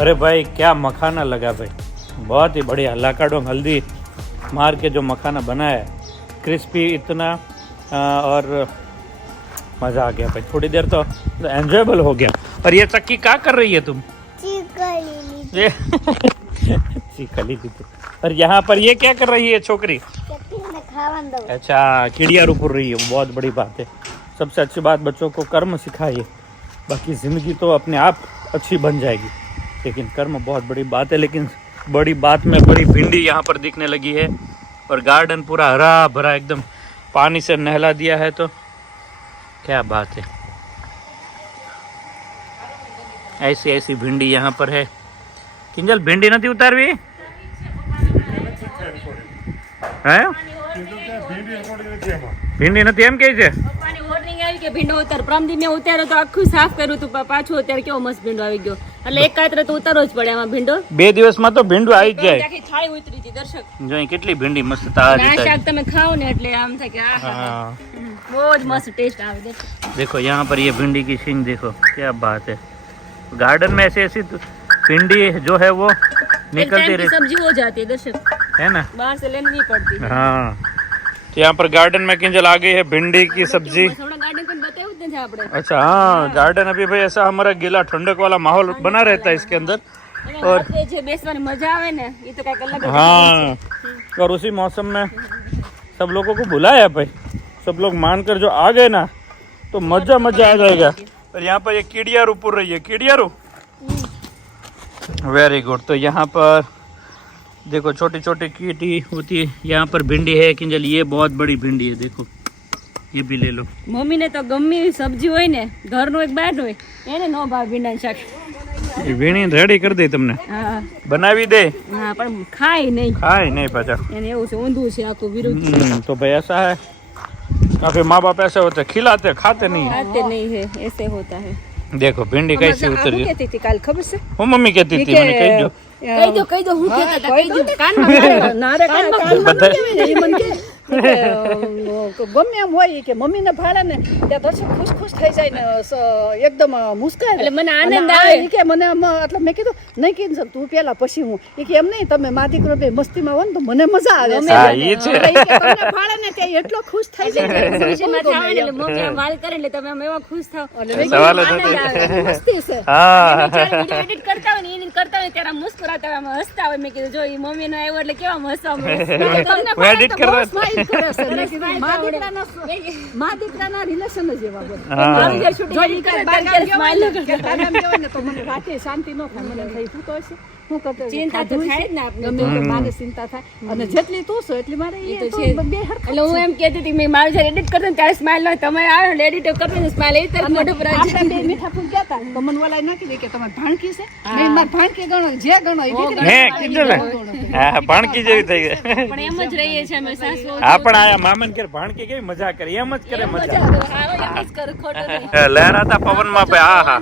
अरे भाई क्या मखाना लगा भाई, बहुत ही बढ़िया। लाकाडोंग हल्दी मार के जो मखाना बनाया है, क्रिस्पी इतना और मज़ा आ गया भाई। थोड़ी देर तो एंजॉयबल हो गया। और ये चक्की क्या कर रही है तुम? चीखली ली थी। और यहाँ पर ये क्या कर रही है छोकरी? अच्छा, कीड़िया रुपुर रही है, बहुत बड़ी बात है। सबसे अच्छी बात बच्चों को कर्म सिखाइए, बाकी ज़िंदगी तो अपने आप अच्छी बन जाएगी, लेकिन कर्म बहुत बड़ी बात है। लेकिन बड़ी बात में बड़ी भिंडी यहाँ पर दिखने लगी है और गार्डन पूरा हरा भरा एकदम पानी से नहला दिया है, तो क्या बात है। ऐसी ऐसी भिंडी यहाँ पर है। किंजल भिंडी नहीं उतारवी है? ભીંડી નથી એમ કે છે? પપ્પાની વોર્નિંગ આવી કે ભીંડો ઉતાર. પ્રમદી મેં ઉતાર્યો તો આખું સાફ કર્યું તું, પાછું અત્યારે કેવો મસ્ત ભીંડો આવી ગયો. એટલે એક કાતરે તો ઉતારવો જ પડે આમાં ભીંડો. 2 દિવસમાં તો ભીંડું આવી જ જાય. આખી થાળી ઉતરી હતી દર્શક. જો કેટલી ભીંડી મસ્ત તાજી આ તાજી. શાક તમે ખાઓ ને એટલે આમ થાય કે આહા, બહુ જ મસ્ત ટેસ્ટ આવે દર્શક. देखो यहाँ पर ये भिंडी की सींग देखो, क्या बात है। गार्डन में ऐसी ऐसी भिंडी जो है वो निकलती रहती सब्जी हो जाती है दर्शक, है ना। बाहर से लेनी नहीं पड़ती. हाँ, तो यहाँ पर गार्डन में किंजल आ गई है भिंडी की सब्जी। थोड़ा गार्डन को बताया उतने थे आपने. अच्छा हाँ, गार्डन अभी भाई ऐसा हमारा गीला ठंडक वाला माहौल बना रहता है इसके अंदर। और जो बेसवानी मजा आवे ना, ये तो क्या अलग है. हाँ, और उसी मौसम में सब लोगों को बुलाया भाई, सब लोग मानकर जो आ गए ना तो मजा आ जाएगा। और यहाँ पर ये कीड़ियारू पुर रही है, कीड़ियारू, वेरी गुड। तो यहाँ पर देखो छोटी छोटी कीटी होती है, यहाँ पर भिंडी है किंजल, ये बहुत बड़ी भिंडी है, देखो ये भी ले लो. मम्मी ने तो गम्मी सब्जी હોય ને ઘરનો એક બાર હોય એને નો ભાવ ભીંડા શાક. ये વીણી રેડી કરી દે તમને, હા બનાવી દે. હા પણ ખાય નહીં પાછા એને એવું છે, ઊંધું છે આખું વિરુદ્ધ. तो भाई ऐसा है, काफी माँ बाप ऐसे होते खिलाते खाते नहीं है, ऐसे होता है. देखो भिंडी कैसी उतरी. कहती थी काल खबर से वो मम्मी कहती थी, मैंने कही दो કહી દો હું કહેતા હતા, કહી દો કાનમાં નારે કાનમાં ગમે એમ હોય કે મમ્મીને ભાડે ને ત્યાં દર્શક ખુશ થઈ જાય ને એકદમ મુસ્કાય. એટલે મને આનંદ આવે કે મને એટલે મેં કીધું નહીં કીધું તું પેલા પછી હું કે એમ નહીં, તમે મા દીકરો બે મસ્તીમાં હોય ને તો મને મજા આવે. તમને ભાડે ને ત્યાં એટલો ખુશ થઈ જાય ખુશીમાં થાવ ને, એટલે મમ્મી આમ વાલ કરે એટલે તમે આમ એવા ખુશ થાવ. સવાલ જ મસ્તી છે. હા, વિડિયો એડિટ કરતા હોય ને એડિટ કરતા હોય ત્યારે મુસ્કરાતા હોય, હસતા હોય. મેં કીધું જો ઈ મમ્મી નો આવ્યો એટલે કેવા હસવા એડિટ કરવા મા દીકરાના રિલેશન જ એવા બધા. મારું જે શૂટિંગ કરે ત્યારે સ્માઈલ કરે. તો મને રાતે શાંતિ ન થાય, મને થઈ શું તો હશે શું કરતો ચિંતા તો થાય જ ને આપણે. ગમે મારે ચિંતા થાય, અને જેટલી તું છો એટલી મારે એ તો છે. એટલે હું એમ કહેતી હતી મેં મારું જ્યારે એડિટ કરતો ત્યારે સ્માઈલ ન, તમે આવ્યો એટલે એડિટ કરતો ને સ્માઈલ એ તરફ મોઢું પર આવી જાય. બે મીઠા ફૂલ કહેતા તો મને ઓલા નાખી દે કે તમારે ભાણકી છે. મેં માર ભાણકી ગણો જે ગણો એ દીકરી હે કીધું હા, ભાણકી જેવી થઈ ગઈ. પણ એમ જ રહીએ છે અમે સાસુ. હા, પણ આયા મામન કે ભાણકી કેવી મજા કરે, એમ જ કરે મજા. એમ જ કર ખોટું નહીં. લહેરાતા પવનમાં ભાઈ, હા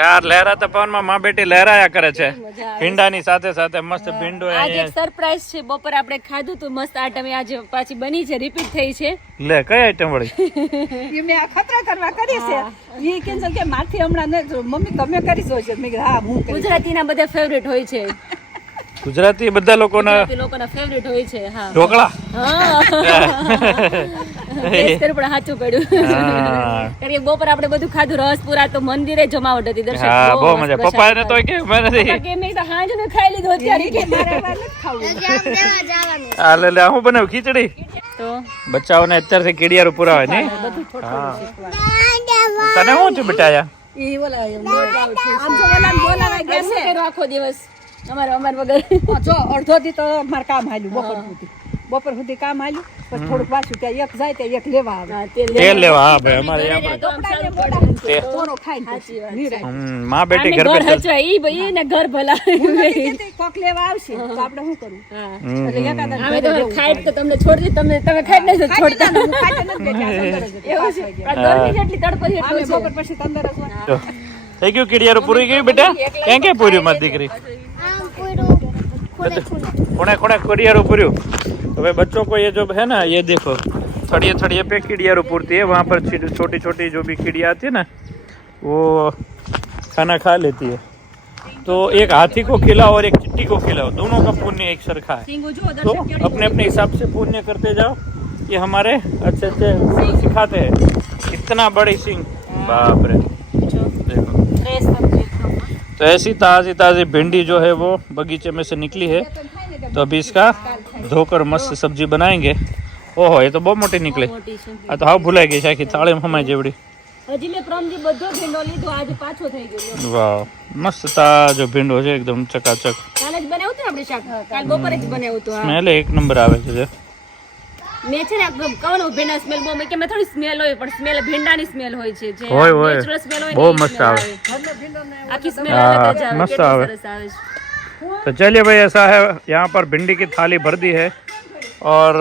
યાર, લહેરાતા પવનમાં માં બેટી લહેરાયા કરે છે. ભીંડાની સાથે સાથે મસ્ત ભીંડો. આજે એક સરપ્રાઈઝ છે, બપોરે આપણે ખાધું તું મસ્ત આઈટમ આજે પાછી બની છે, રિપીટ થઈ છે. લે કઈ આઈટમ વળી? એ મેં આ ખતરા કરવા કરી છે. એ કેન્સલ કે મારથી હમણાં ન મમ્મી તમે કરી જોજો. મેં કીધું હા હું કરીશ. ગુજરાતીના બધા ફેવરેટ હોય છે, ગુજરાતી બધા લોકોના ફેવરેટ હોય છે. હા, ઢોકળા. ટેસ્ટ કર્યું પણ સાચું પડ્યું. કારણ કે બપોર આપણે બધું ખાધું, રસપુરા તો મંદિરે જમાવટ હતી દર્શક. હા, બહુ મજા. પપ્પા ને તો કે મને કે મેં તો હાંજ નું ખાઈ લીધું અત્યારે કે મારે ખાવું. આ લે હું બનાવ ખીચડી. તો બચ્ચાઓને અત્યારથી કીડિયારું પુરાવે નહીં. તને શું છે બેટા? એ ઓલા આમ જો ઓલા બોલાવા ગયા છે આખો દિવસ અમાર વગર જો અડધો દી તો મારે કામ હાલ્યું, બપોર સુધી કામ હાલ્યું, પછી થોડુંક વાંચ્યું ત્યાં એક જાય ત્યાં એક લેવા આવે. તેલ લેવા. હા ભાઈ, અમારે અહીંયા પોરો ખાઈને માં બેટી ઘર ઘર હચવા ઈ ભાઈ ને ઘર ભલા કોક લેવા આવશે તો આપણે શું કરવું? એટલે એકાદા અમે તો ખાઈ તો તમને છોડી દે, તમે ખાઈ નથી છોડતા. હું ખાઈ નથી બેઠા. એવું છે, આ ગરમી જેટલી તડપડી એટલું છે. બપોર પછી 15 વાગે થઈ ગયું કીડિયારું પૂરી ગયું બેટા? ક્યાં ક્યાં પૂર્યું મારી દીકરી? कोने कोने कड़ियारू पूर्યું. तो भाई बच्चों को ये जो है ना, ये देखो थड़िए थड़िए पे कीड़ियारू पूरती है. वहाँ पर छोटी छोटी जो भी कीड़िया आती है ना, वो खाना खा लेती है. तो एक हाथी को खिलाओ और एक चिट्टी को खिलाओ, दोनों का पुण्य एक सरखा है। સિંગો જો तो अपने अपने हिसाब से पुण्य करते जाओ। ये हमारे अच्छे अच्छे सिखाते हैं। इतना बड़ी सिंग, बाप रे, देखो। ફ્રેશ સબ્જી એકદમ तो ऐसी ताज़ी ताज़ी भिंडी जो है वो बगीचे में से निकली है, तो अभी इसका धोकर मस्त सब्जी बनाएंगे। ओहो, ये तो बहुत मोटी निकली। મોટી છે आ तो हाव भूलाई गई शाखी थाळे में हमारी जेवड़ी। હજી મેં પ્રમદી બધો ભીંડો લીધો, આજે પાછો થઈ ગયો। वाह, मस्त ताજો भींडो છે एकदम चकाचक। કાલે જ બનાવ્યું હતું આપણે શાક, કાલ બપોરે જ બનાવ્યું હતું। હા, स्मेल एक नंबर आवे છે। મેં છે ને કહું ભીંડા સ્મેલ બહુ, મેં કે મેં થોડી સ્મેલ હોય, પણ સ્મેલ ભીંડાની સ્મેલ હોય છે, જે હોય, હોય। નેચરલ સ્મેલ હોય ને બહુ એ મસ્ત smell આવે। આખી સ્મેલ હા, અલગ જ આવે, મસ્ત કેટલી આવે। સરસ આવે છે। तो चलिए भाई, ऐसा है, यहाँ पर भिंडी की थाली भर दी है और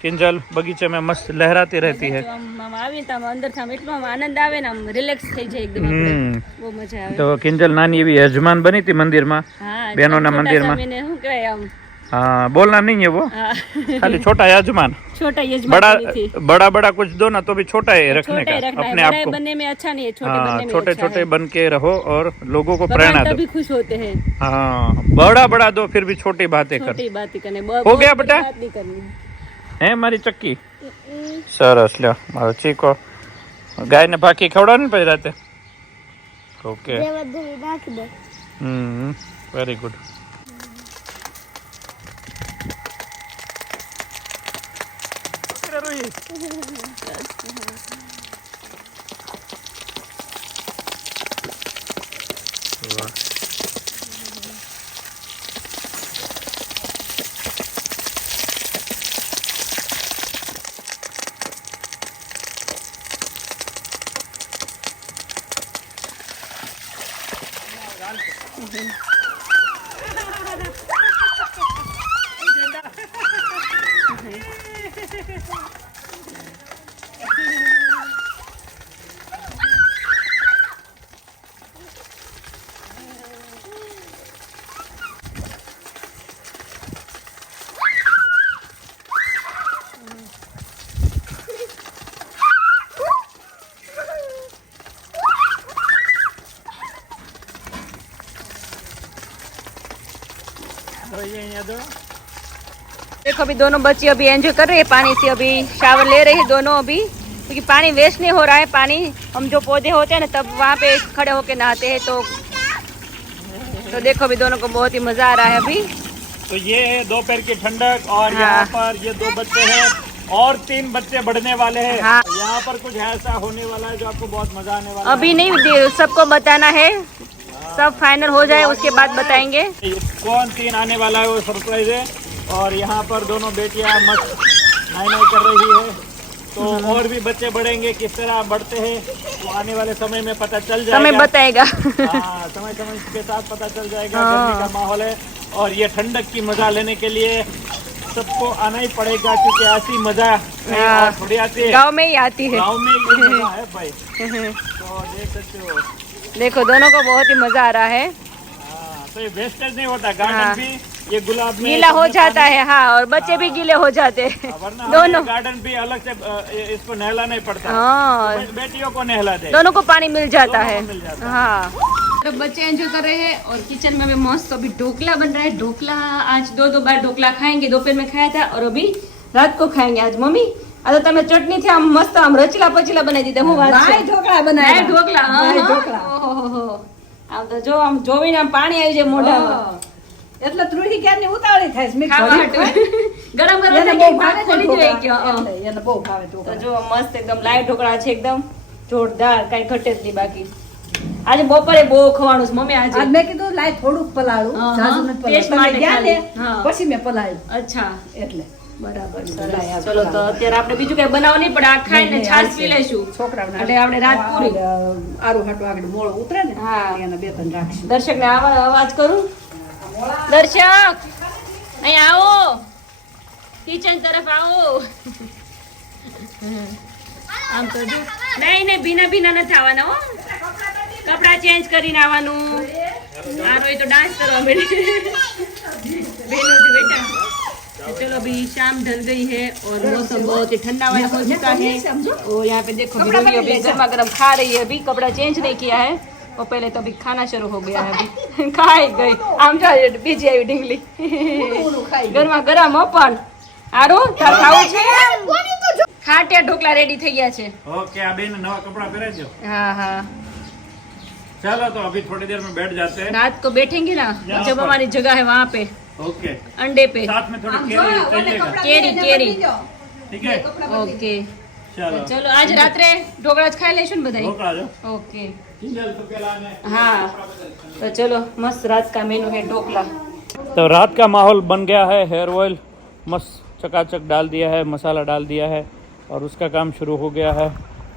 किंजल बगीचे में मस्त लहराती रहती है। જો આમ આવીને તો આમ અંદરથી આમ એટલો આમ આનંદ આવે ને, આમ રિલેક્સ થઈ જાય એકદમ આપણે, બહુ મજા આવે। तो किंजल नानी भी यजमान बनी थी मंदिर में, હા, બહેનોના છોટા મંદિરમાં। સ્વામીને શું કહેવાય આમ, हाँ, बोलना नहीं है वो, હા, खाली छोटा यजमान। छोटा यजमान बड़ा बनी थी। बड़ा बड़ा कुछ दो ना तो भी छोटा है रखने छोटा का ही रखना है, अपने आप बड़े को। बनने में अच्छा नहीं है, छोटे हाँ, बनने में छोटे अच्छा छोटे है। बन के रहो और लोगों को प्रेरणा भगवान दो। तभी खुश होते हैं, हाँ, बड़ा बड़ा दो फिर भी छोटी बातें कर। छोटी बात ही करने, हो गया बेटा? बात नहीं करनी। હે મારી ચક્કી સરસ લ્યો મારો ચીકો ગાયને ભાખી ખવડાવવાની પછી રાતે ઓકે વેરી ગુડ देखो अभी दोनों बच्चे अभी एंजॉय कर रहे हैं पानी से, अभी शावर ले रहे हैं दोनों अभी, क्योंकि पानी वेस्ट नहीं हो रहा है। पानी हम जो पौधे होते हैं ना तब वहाँ पे खड़े होके नहाते हैं, तो देखो अभी दोनों को बहुत ही मजा आ रहा है अभी। तो ये है दोपहर की ठंडक और यहाँ पर ये 2 बच्चे हैं और 3 बच्चे बढ़ने वाले हैं। हाँ। यहाँ पर कुछ ऐसा होने वाला है जो आपको बहुत मजा आने वाला अभी नहीं सबको बताना है, सब फाइनल हो जाए उसके बाद बताएंगे है। कौन 3 आने वाला है वो सरप्राइज है। और यहाँ पर दोनों बेटियां मस्त नाई नाई कर रही है, तो और भी बच्चे बढ़ेंगे, किस तरह बढ़ते हैं वो आने वाले समय में पता चल जाएगा। समय बताएगा। हाँ, समय के साथ पता चल जाएगा। गर्मी का माहौल है और ये ठंडक की मजा लेने के लिए सबको आना ही पड़ेगा, क्योंकि ऐसी मजा कहीं और थोड़ी आती है, गाँव में ही आती है। गाँव में ही मजा है भाई। तो देख सकते हो, देखो दोनों को बहुत ही मजा आ रहा है। हाँ, तो ये वेस्टेज नहीं होता, गार्डन भी ये गुलाब में गीला हो जाता है, हाँ, और बच्चे भी गीले हो जाते हैं वरना दोनों। गार्डन भी अलग से इसको नहला नहीं पड़ता। हाँ, तो बेटियों को नहला दे, दोनों को पानी मिल जाता दोनों है। को मिल जाता है। हाँ, तो बच्चे एंजॉय कर रहे हैं और किचन में अभी मस्त अभी ढोकला बन रहा है। ढोकला आज 2 बार ढोकला खाएंगे, दोपहर में खाया था और अभी रात को खाएंगे। आज मम्मी आ तो તમે ચટણી થી આમ મસ્ત આમ રચલા પચલા બનાવી દીધા, હું વાત છે, ઢોકળા બનાવ્યા, ઢોકલા, લાઈ ઢોકળા. ઓહોહો, આમ તો જો આમ જોઈને આમ પાણી આવી જાય મોઢામાં એટલે ત્રુડી ક્યારની ઉતાવળી થાય છે. મેં ખાવા ઘડી હાટુ. ગરમ ગરમ એને થઈ બહુ ગઈ, ભાવે ને ખોલી ઢોકળા. જોઈ ગયો, હા. એટલે એને બહુ ભાવે તો ઢોકળા. જો મસ્ત એકદમ લાઈવ ઢોકળા છે, એકદમ જોરદાર, કઈ ઘટે જ નહીં બાકી। આજે બપોરે બહુ ખવાનું છે મમ્મી આજે। આજ મેં કીધું લાઈ થોડુંક પલાળું, હા, જાજુ હા. નથી ટેસ્ટ પલાળ્યું. માટે તમે ગયા ને ખાલી. હા. પછી મેં પલાળ્યું અચ્છા, એટલે બરાબર, લાઈ આ સરસ। ચલો તો અત્યારે આપણે બીજું કઈ બનાવવું નહીં પડે, આ ખાઈને છાશ પી લઈશું છોકરાઓને એટલે આપણે રાત પૂરી। આરું હાટું આગળ મોળું ઉતરે ને હા. એને 2-3 રાખશું. દર્શકને અવાજ કરું, દર્શક અહીં આવો, કિચન તરફ આવો। આમ તો જો નહીં નહીં, ભીના ભીના નથી આવવાના હો, કપડા ચેન્જ કરીને આવવાનું। આ રોય તો डांस કરવા માંડી बेनों से बेटा। तो चलो अभी शाम ढल गई है और मौसम बहुत ही ठंडा वाला हो चुका है और यहाँ पे देखो बिरोली अभी गर्मा गर्म खा रही है, अभी कपड़ा चेंज नहीं किया है वो पहले तो अभी खाना शुरू हो गया है अभी खाई गई आम जा बीजी आई ढींगली गरमा गरम हो પણ આરો તાર ખાવું છે ખાટિયા ઢોકલા રેડી થઈ ગયા છે ओके आप इन नवा कपड़ा पहन दो हाँ हाँ चलो तो अभी थोड़ी देर में बैठ जाते हैं रात को बैठेंगे ना जब हमारी जगह है वहाँ पे ओके अंडे पे साथ में थोड़ी केरी चाहिएगा केरी केरी ठीक है ओके चलो चलो आज रात्रे ढोकળા જ ખાઈ લેશું ને બધાય ढोकला जो ओके किंजल तो पहला ने हाँ तो चलो मस्त रात का मेनू है ढोकला तो रात का माहौल बन गया है हेयर ऑयल मस्त चकाचक डाल दिया है मसाला डाल दिया है और उसका काम शुरू हो गया है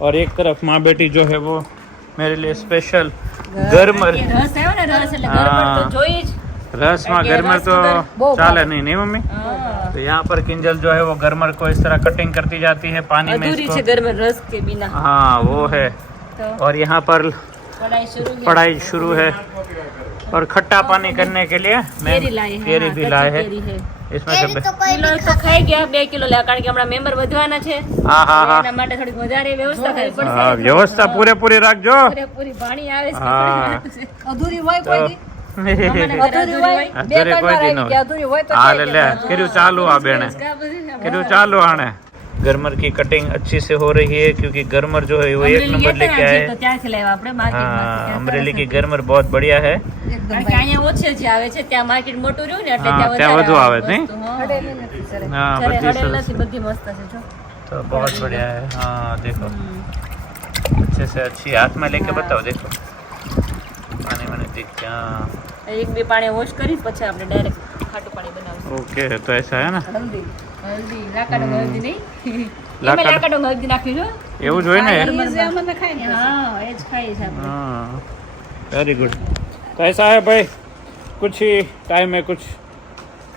और एक तरफ माँ बेटी जो है वो मेरे लिए स्पेशल गरमर રસ આવ્યો ને રસ એટલે ગરમ તો જોઈ જ रस में गरमर तो चाले नहीं मम्मी तो यहाँ पर किंजल जो है वो गरमर को इस तरह कटिंग करती जाती है पानी में અધૂરી છે इसको ગરમ રસ के बिना हाँ वो है तो और यहाँ पर पढ़ाई शुरू है पढ़ाई शुरू है और खट्टा पानी करने के लिए मैं કેરી લાઈ है केरी भी लाए है કેરી है इसमें से કિલો તો ખાઈ ગયા 2 કિલો લે કારણ કે હમણાં મેમ્બર વધવાના છે हाँ हाँ हाँ એના માટે થોડીક વધારે વ્યવસ્થા કરવી પડશે हाँ, व्यवस्था पूरी रखजो પૂરી પાણી આવે છે हाँ અધૂરી હોય કોઈ દી અધૂરી હોય બે અધૂરી કોઈ કલાક દી આવી ન કે અધૂરી હોય તો हाँ ले क्यों चालू आ बेने क्यों चालू आने गरमर की कटिंग अच्छी से हो रही है क्योंकि गरमर जो है वो एक नंबर लेके आए તો ત્યાંથી લાવ્યા આપણે हाँ માર્કેટમાંથી अमरेली की गरमर बहुत बढ़िया है કારણ કે અહીંયા ઓછે જ આવે છે ત્યાં માર્કેટ મોટું રહ્યું ને એટલે હા, ત્યાં ત્યાં વધુ આવે, વસ્તુ. નહીં? હા. હડેલી નથી સર हाँ ઘરે बत्तीस હડેલ નથી બધી મસ્ત છે જો तो बहुत बढ़िया है हाँ देखो अच्छे से अच्छी हाथ में लेके बताओ देखो पानी मैंने दिख गया એક બે પાણી વોશ કરી પછી આપણે ડાયરેક્ટ ખાટું પાણી બનાવશું ओके तो ऐसा है ना હલ્દી હલ્દી લાકડું હલ્દી નહીં લાકડ. એમાં લાકડું હલ્દી નાખી જો એવું જ હોય ને ઈ અમને ખાય ને હા એ જ ખાઈએ છે આપણે हाँ वेरी गुड तो ऐसा है भाई कुछ ही टाइम में कुछ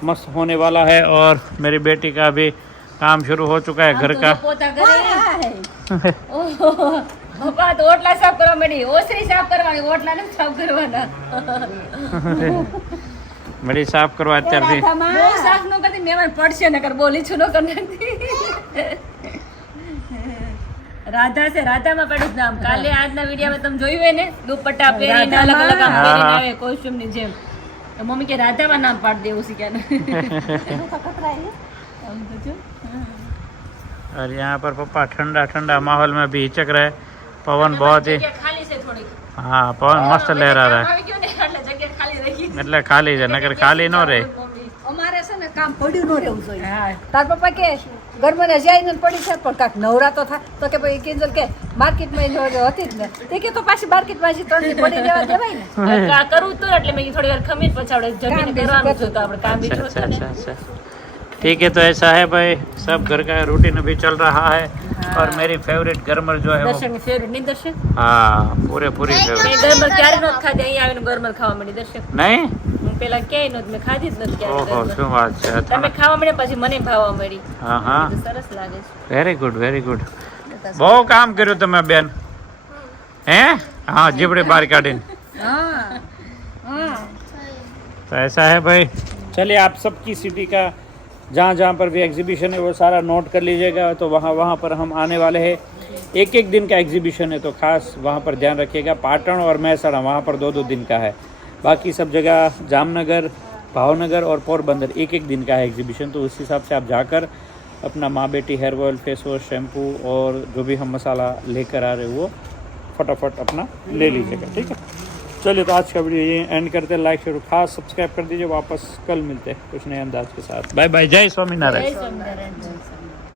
मस्त होने वाला है और मेरी बेटी का भी काम शुरू हो चुका है घर का પોતા કરે ઓહો પપ્પા તો ઓટલા સાફ કરવા માંડી ઓસરી સાફ કરવાની ઓટલા ને સાફ કરવાના मेरी साफ करवा અત્યારથી બહુ સાફ ન કરતી મહેમાન પડશે નકર બોલી છું ન કરનારથી રાધા છે રાધામાં પડ્યું જ નામ કાલે આજના વિડીયોમાં તમે જોયું હોય ને દુપટ્ટા પહેરીને અલગ અલગ આમ હા, પહેરીને હા. આવે કોસ્ટ્યુમની જેમ તો મમ્મી કે રાધામાં નામ પાડી દેવું શીખ્યા और यहाँ पर पापा ठंडा ठंडा माहौल में भी हिचक रहे पवन बहुत ही ખાલી છે થોડીક हाँ पवन मस्त लहरा रहा है આવી ગયો ને એટલે જગ્યા ખાલી રહી એટલે ખાલી છે નકર ખાલી ન રહે મમ્મી અમારે છે ને કામ પડ્યું ન રહેવું જોઈએ હા તાર પપ્પા કે ગરમને જઈને પડી છે પણ કાંક નવરા તો થાય તો કે ભાઈ કિંજલ કે માર્કેટમાં હતી જ ને તે કે તો પાછી માર્કેટમાં હજી 3 દી પડી રહેવા દેવાય ને આ કરવું તો એટલે મેં કીધું થોડી વાર ખમીર પછી આપણે જમીને કરવાનું છે તો આપણે કામ બી अच्छा જોતા अच्छा ને अच्छा ठीक है तो ऐसा है भाई सब घर का रूटीन अभी चल रहा है और मेरी फेवरेट गरमर जो है वो દર્શન ફેવરેટ નહીં દર્શન हाँ पूरी મેં फेवरेट ગરમર ક્યારે નહોતી ખાધી અહીંયા આવીને ગરમર ખાવા મળી દર્શન नहीं હું પેલા ક્યાંય નહોતી મેં ખાધી જ નથી ક્યારે ओहो ગરમર શું વાત છે તમે ખાવા મળે પછી મને ભાવવા મળી હા હા તો સરસ લાગે છે વેરી ગુડ બહુ કામ કર્યું તમે બેન હે हाँ जीबड़ी बाहर काटिन तो ऐसा है भाई चलिए आप सबकी सिटी का जहाँ जहाँ पर भी एग्जीबिशन है वो सारा नोट कर लीजिएगा तो वहाँ पर हम आने वाले हैं एक दिन का एग्जीबिशन है तो खास वहाँ पर ध्यान रखिएगा पाटण और महसाणा वहाँ पर 2 दिन का है बाकी सब जगह जामनगर भावनगर और पोरबंदर एक दिन का है एग्जीबिशन तो उस हिसाब से आप जाकर अपना माँ बेटी hair oil face wash shampoo और जो भी हम मसाला लेकर आ रहे हैं वो फटाफट अपना ले लीजिएगा ठीक है चलिए तो आज का वीडियो ये एंड करते हैं लाइक शेयर खास सब्सक्राइब कर दीजिए वापस कल मिलते हैं कुछ नए अंदाज के साथ बाय बाय जय स्वामीनारायण જય સ્વામિનારાયણ